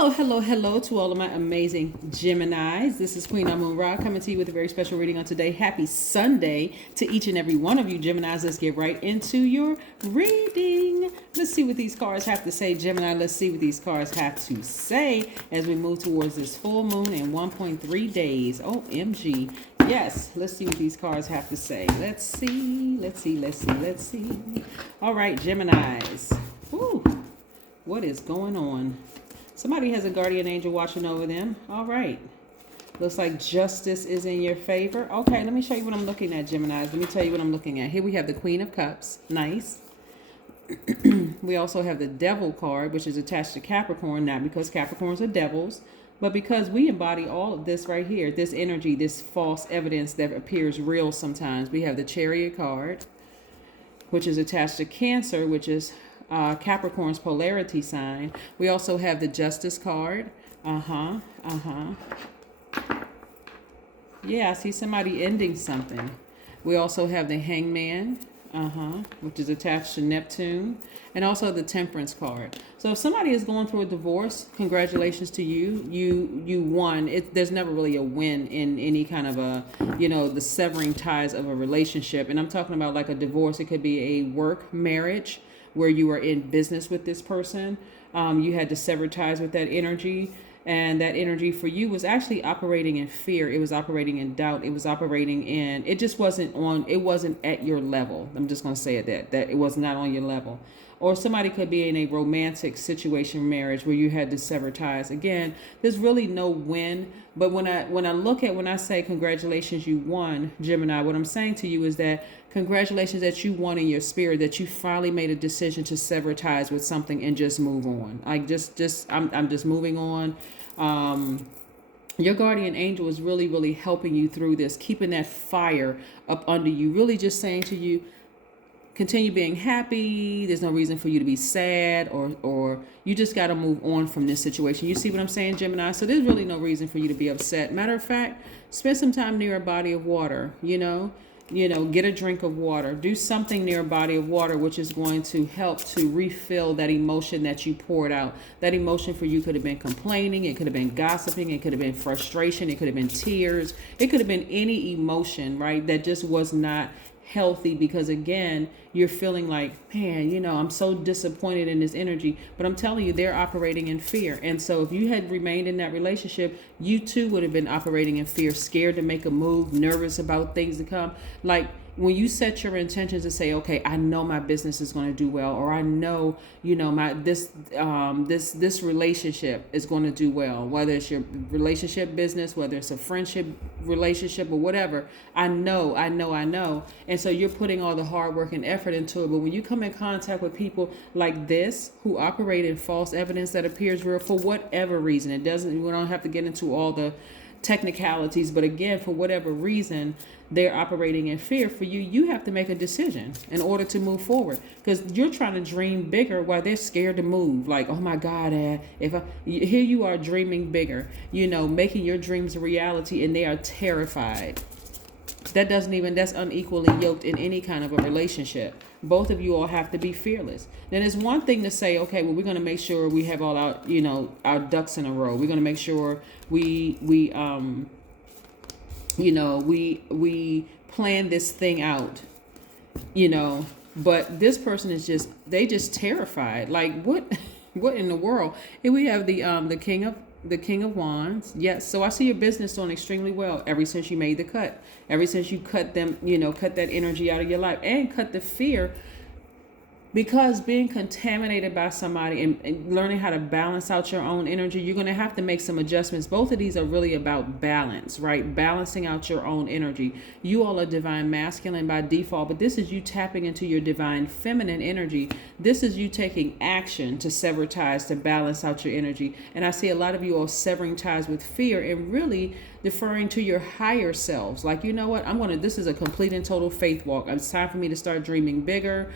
Hello to all of my amazing Geminis. This is Queen Amun Ra coming to you with a very special reading on today. Happy Sunday to each and every one of you Geminis. Let's get right into your reading. Let's see what these cards have to say, Gemini. Let's see what these cards have to say as we move towards this full moon in 1.3 days. OMG. Yes, let's see what these cards have to say. Let's see. All right, Geminis. Whew. What is going on? Somebody has a guardian angel watching over them. All right. Looks like justice is in your favor. Okay, let me show you what I'm looking at, Geminis. Let me tell you what I'm looking at. Here we have the Queen of Cups. Nice. We also have the Devil card, which is attached to Capricorn. Not because Capricorns are devils, but because we embody all of this right here. This energy, this false evidence that appears real sometimes. We have the Chariot card, which is attached to Cancer, which is Capricorn's polarity sign. We also have the Justice card. Yeah, I see somebody ending something. We also have the Hangman, which is attached to Neptune, and also the Temperance card. So if somebody is going through a divorce, congratulations to you. You won. There's never really a win in any kind of a, the severing ties of a relationship. And I'm talking about like a divorce. It could be a work marriage, where you were in business with this person. You had to sever ties with that energy. And that energy for you was actually operating in fear. It was operating in doubt. It was operating in, it just wasn't at your level. I'm just going to say it that it was not on your level. Or somebody could be in a romantic situation, marriage, where you had to sever ties. Again, there's really no win. But when I say congratulations, you won, Gemini, what I'm saying to you is that congratulations that you won in your spirit, that you finally made a decision to sever ties with something and just move on. I'm just moving on. Your guardian angel is really, really helping you through this, keeping that fire up under you, really just saying to you, continue being happy. There's no reason for you to be sad, or you just got to move on from this situation. You see what I'm saying, Gemini? So there's really no reason for you to be upset. Matter of fact, spend some time near a body of water, get a drink of water, do something near a body of water, which is going to help to refill that emotion that you poured out. That emotion for you could have been complaining. It could have been gossiping. It could have been frustration. It could have been tears. It could have been any emotion, right? That just was not healthy, because again, you're feeling like, man, I'm so disappointed in this energy. But I'm telling you, they're operating in fear. And so if you had remained in that relationship, you too would have been operating in fear, scared to make a move, nervous about things to come. Like when you set your intentions to say, okay, I know my business is going to do well, or I know, this relationship is going to do well, whether it's your relationship business, whether it's a friendship relationship or whatever, I know. And so you're putting all the hard work and effort into it. But when you come in contact with people like this, who operate in false evidence that appears real for whatever reason, we don't have to get into all the technicalities, but again, for whatever reason they're operating in fear for you, you have to make a decision in order to move forward, because you're trying to dream bigger while they're scared to move. Like, oh my God, here you are dreaming bigger, making your dreams a reality, and they are terrified. That's unequally yoked in any kind of a relationship. Both of you all have to be fearless. Then it's one thing to say, okay, well, we're going to make sure we have all our ducks in a row. We're going to make sure we plan this thing out, but this person is just terrified. Like, what in the world? Here we have the King of Wands. Yes. So I see your business doing extremely well ever since you made the cut. Ever since you cut them, cut that energy out of your life and cut the fear. Because being contaminated by somebody and learning how to balance out your own energy, you're going to have to make some adjustments. Both of these are really about balance, right? Balancing out your own energy. You all are divine masculine by default, but this is you tapping into your divine feminine energy. This is you taking action to sever ties, to balance out your energy. And I see a lot of you all severing ties with fear and really deferring to your higher selves. Like, you know what? This is a complete and total faith walk. It's time for me to start dreaming bigger.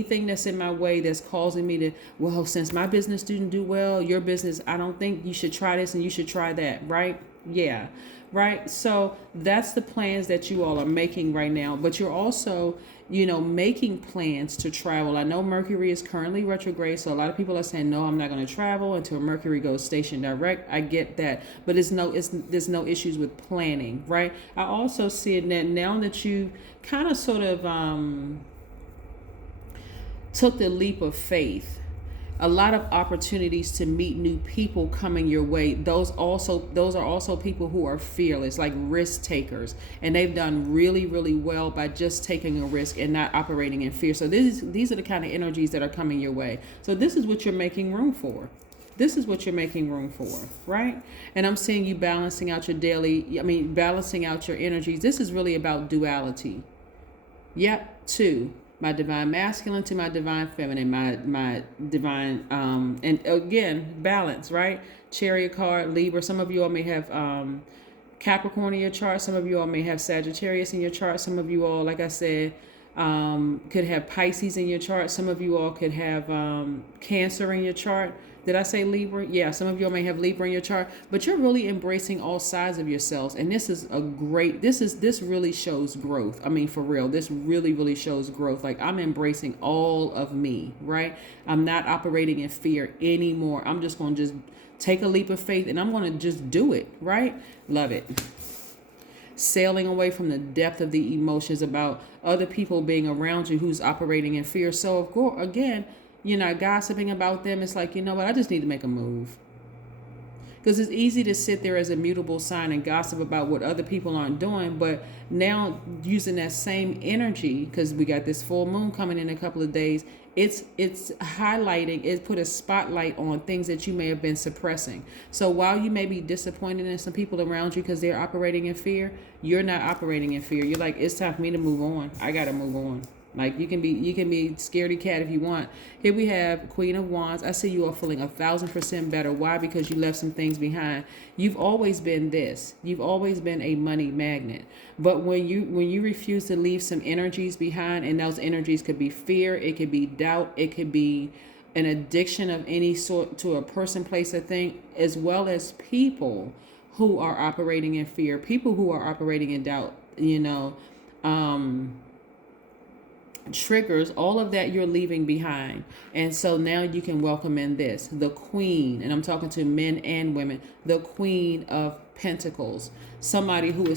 Anything that's in my way that's causing me to, well, since my business didn't do well, your business, I don't think you should try this and you should try that, right? Yeah. Right. So that's the plans that you all are making right now. But you're also making plans to travel. I know Mercury is currently retrograde, so a lot of people are saying, no, I'm not going to travel until Mercury goes station direct. I get that, but there's no issues with planning, right? I also see it that now that you kind of sort of took the leap of faith, a lot of opportunities to meet new people coming your way. Those are also people who are fearless, like risk takers, and they've done really, really well by just taking a risk and not operating in fear. So these are the kind of energies that are coming your way. So this is what you're making room for. This is what you're making room for, right? And I'm seeing you balancing out balancing out your energies. This is really about duality. Yep, two. My divine masculine to my divine feminine, my divine, and again, balance, right? Chariot card, Libra. Some of you all may have Capricorn in your chart. Some of you all may have Sagittarius in your chart. Some of you all, like I said, could have Pisces in your chart. Some of you all could have Cancer in your chart. Did I say Libra? Yeah, some of you all may have Libra in your chart, but you're really embracing all sides of yourselves. And this is this really shows growth. I mean, for real, this really, really shows growth. Like, I'm embracing all of me, right? I'm not operating in fear anymore. I'm just going to just take a leap of faith and I'm going to just do it, right? Love it. Sailing away from the depth of the emotions about other people being around you who's operating in fear. So, of course, again, you're not gossiping about them. It's like, you know what? I just need to make a move. Because it's easy to sit there as a mutable sign and gossip about what other people aren't doing. But now using that same energy, because we got this full moon coming in a couple of days, it's highlighting, it put a spotlight on things that you may have been suppressing. So while you may be disappointed in some people around you because they're operating in fear, you're not operating in fear. You're like, it's time for me to move on. I got to move on. Like, you can be scaredy cat if you want. Here we have Queen of Wands. I see you are feeling 1,000% better. Why? Because you left some things behind. You've always been this. You've always been a money magnet. But when you refuse to leave some energies behind, and those energies could be fear, it could be doubt, it could be an addiction of any sort to a person, place, or thing, as well as people who are operating in fear, people who are operating in doubt, triggers, all of that you're leaving behind. And so now you can welcome in this, the Queen, and I'm talking to men and women, the Queen of Pentacles, somebody who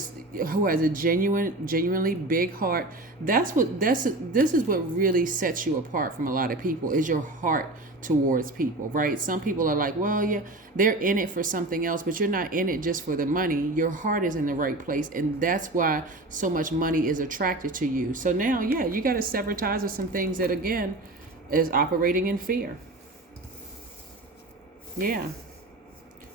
has a genuinely big heart. This is what really sets you apart from a lot of people, is your heart towards people, right? Some people are like, well, yeah, they're in it for something else, but you're not in it just for the money. Your heart is in the right place, and that's why so much money is attracted to you. So now, yeah, you got to sever ties with some things that, again, is operating in fear. Yeah.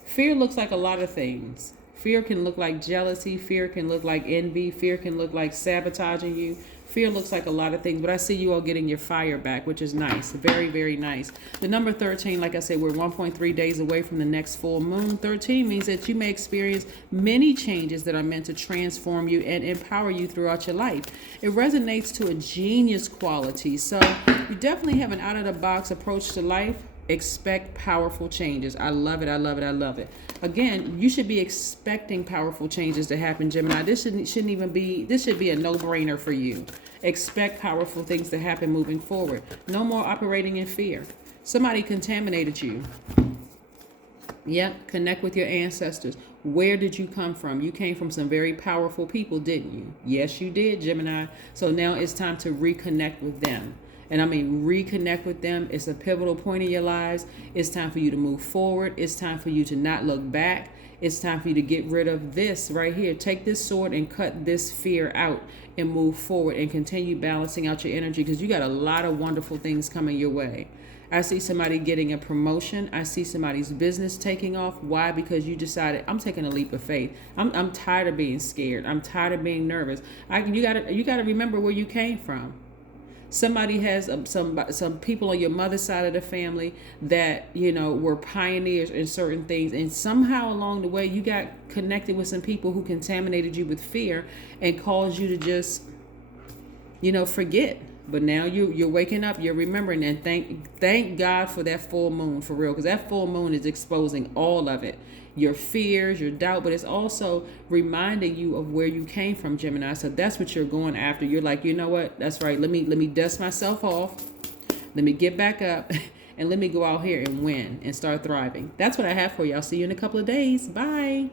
Fear looks like a lot of things. Fear can look like jealousy. Fear can look like envy. Fear can look like sabotaging you. Fear looks like a lot of things, but I see you all getting your fire back, which is nice. Very, very nice. The number 13, like I said, we're 1.3 days away from the next full moon. 13 means that you may experience many changes that are meant to transform you and empower you throughout your life. It resonates to a genius quality. So you definitely have an out-of-the-box approach to life. Expect powerful changes. I love it. I love it. I love it. Again, you should be expecting powerful changes to happen, Gemini. This should be a no-brainer for you. Expect powerful things to happen moving forward. No more operating in fear. Somebody contaminated you. Yep, connect with your ancestors. Where did you come from? You came from some very powerful people, didn't you? Yes, you did, Gemini. So now it's time to reconnect with them. And I mean, reconnect with them. It's a pivotal point in your lives. It's time for you to move forward. It's time for you to not look back. It's time for you to get rid of this right here. Take this sword and cut this fear out and move forward and continue balancing out your energy, because you got a lot of wonderful things coming your way. I see somebody getting a promotion. I see somebody's business taking off. Why? Because you decided, I'm taking a leap of faith. I'm tired of being scared. I'm tired of being nervous. You gotta remember where you came from. Somebody has some people on your mother's side of the family that, were pioneers in certain things. And somehow along the way, you got connected with some people who contaminated you with fear and caused you to just, forget. But now you're waking up, you're remembering, and thank God for that full moon, for real, because that full moon is exposing all of it, your fears, your doubt, but it's also reminding you of where you came from, Gemini. So that's what you're going after. You're like, you know what? That's right. Let me dust myself off. Let me get back up, and let me go out here and win and start thriving. That's what I have for you. I'll see you in a couple of days. Bye.